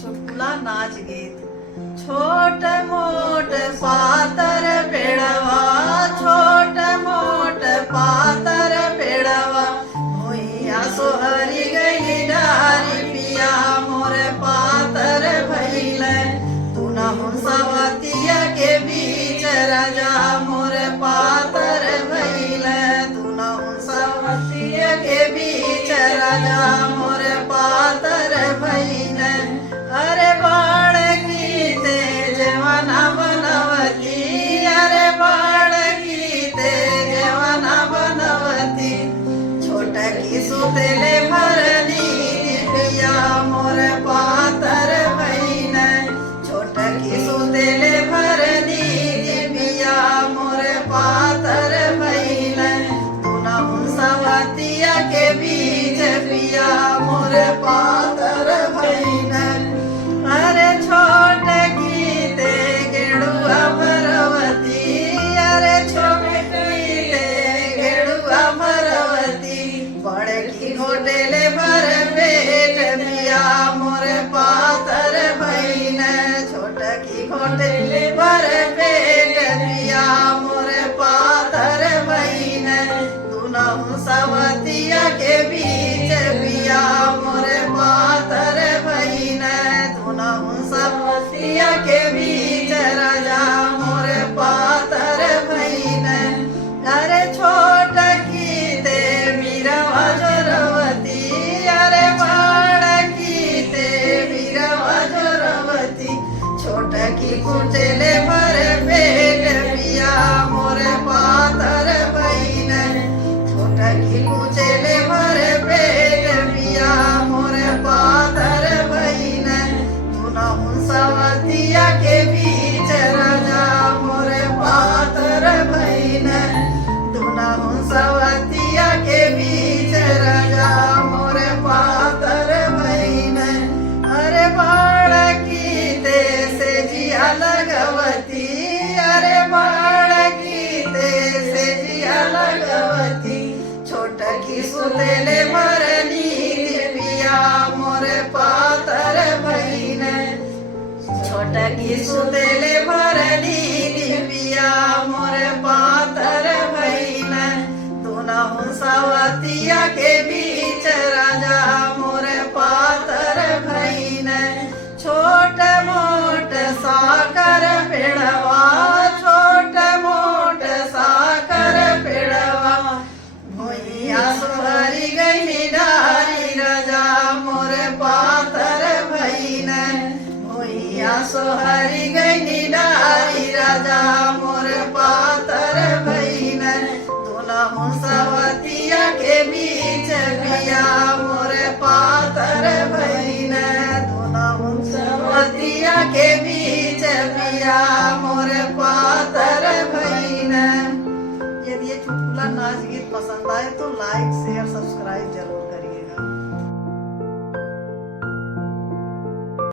चुटकुला नाच गीत। छोट मोठ पातर पेड़वा, छोट मोठ पातर पेड़वा, भुइया सोहरी गई डारी पिया मोर पातर भइल। तू न सवतिया के बीच राजा मोर पातर भइल। तू न सवतिया के बीच राजा मोर पातर भइल। अरे बाण की तेजवना बनवती, अरे बाण की तेजवना बनवती, छोट की सुतले भरनी पिया मोर पातर भइल। छोट की सुतले भरनी पिया मोर पातर भइल। तू न सवतिया के बीच पिया मोर पातर भइल। अरे छोट की ते गेड़ुआ भरवती, अरे छोट की ते गेड़ुआ भरवती, बड़े की घोटेले भर पेट पिया मोर पातर भइल। छोट की घोटेले भर पेट पिया मोर पातर भइल। दुनहु सवतिया के बीच पिया मोर पातर भइल। दुनहु सवतिया के बीच राजा मोर पातर भइल। अरे छोट की ते मीरवा जोरवती, अरे बाण की ते मीरवा जोरवती, छोट की कुचले भर पेट पिया मोर पातर भइल। छोट की कुचले भर पेट पिया मोर पातर भइल। दुनहु सवतिया के बीच राजा मोर पातर भइल। दुनहु सवतिया के बीच राजा मोर पातर भइल। अरे बाण की ते से जिया लगवती, अरे बाण की ते से जिया लगवती, छोट की सुतले भरनी पिया मोर पातर भइल। छोट की सुतले भरनी पिया मोर पातर भइल। दुनहु सवतिया के बीच राजा मोर पातर भइल। छोट मोट साकर पेड़वा, छोट मोट साकर पेड़वा, भुइया सोहरी गई डारी राजा मोर पातर भइल। भुइया सोहरी गई डारी राजा मोर पातर भइल। दुनहु सवतिया के बीच पिया मोर पातर भइल। दुनहु सवतिया के बीच पिया मोर पातर भइल। यदि ये चुटकुला नाच गीत पसंद आए तो लाइक शेयर सब्सक्राइब जरूर करें।